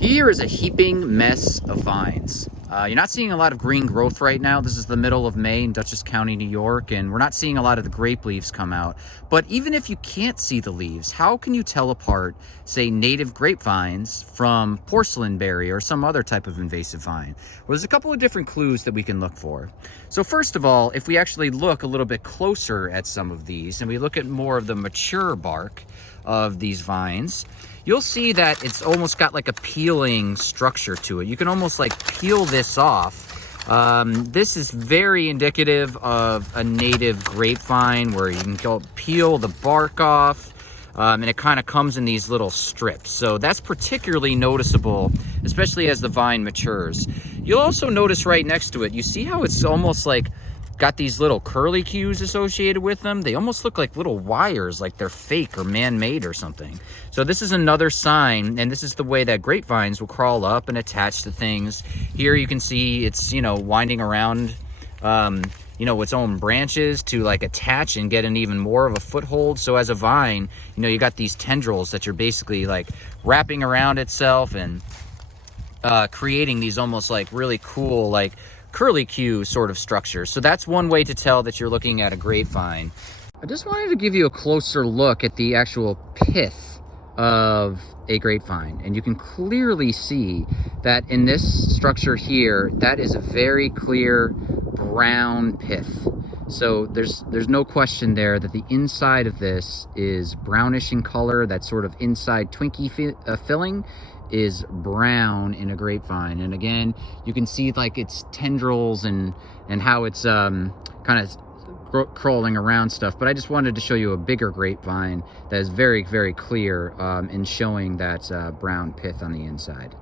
Here is a heaping mess of vines. You're not seeing a lot of green growth right now. This is the middle of May in Dutchess County, New York, and we're not seeing a lot of the grape leaves come out. But even if you can't see the leaves, how can you tell apart, say, native grapevines from porcelainberry or some other type of invasive vine? Well, there's a couple of different clues that we can look for. So first of all, if we actually look a little bit closer at some of these and we look at more of the mature bark of these vines, you'll see that it's almost got like a peeling structure to it. You can almost like peel this off. This is very indicative of a native grapevine where you can go peel the bark off, and it kind of comes in these little strips. So that's particularly noticeable, especially as the vine matures. You'll also notice right next to it, you see how it's almost like got these little curly cues associated with them. They almost look like little wires, like they're fake or man-made or something. So this is another sign, and this is the way that grapevines will crawl up and attach to things. Here you can see it's, winding around, its own branches to like attach and get an even more of a foothold. So as a vine, you got these tendrils that you're basically like wrapping around itself and creating these almost like really cool, like curly Q sort of structure. So that's one way to tell that you're looking at a grapevine. I just wanted to give you a closer look at the actual pith of a grapevine, and you can clearly see that in this structure here, that is a very clear brown pith. So there's no question there that the inside of this is brownish in color. That sort of inside Twinkie filling is brown in a grapevine. And again, you can see like its tendrils and how it's kind of crawling around stuff. But I just wanted to show you a bigger grapevine that is very, very clear in showing that brown pith on the inside.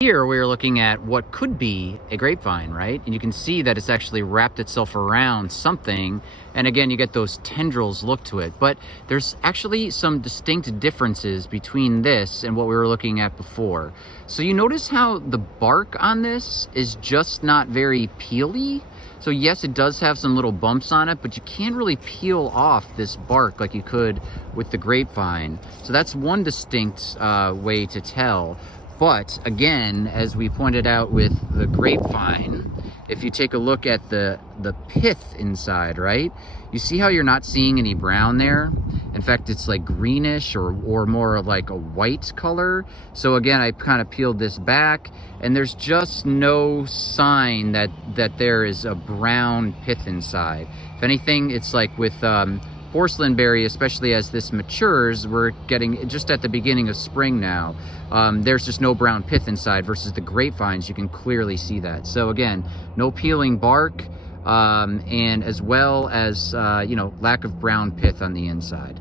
Here we're looking at what could be a grapevine, right? And you can see that it's actually wrapped itself around something. And again, you get those tendrils look to it. But there's actually some distinct differences between this and what we were looking at before. So you notice how the bark on this is just not very peely. So yes, it does have some little bumps on it, but you can't really peel off this bark like you could with the grapevine. So that's one distinct way to tell. But again, as we pointed out with the grapevine, if you take a look at the pith inside, right? You see how you're not seeing any brown there? In fact, it's like greenish or more of like a white color. So again, I kind of peeled this back and there's just no sign that there is a brown pith inside. If anything, it's like with porcelainberry, especially as this matures, we're getting just at the beginning of spring now. There's just no brown pith inside versus the grapevines, you can clearly see that. So again, no peeling bark, and as well as, lack of brown pith on the inside.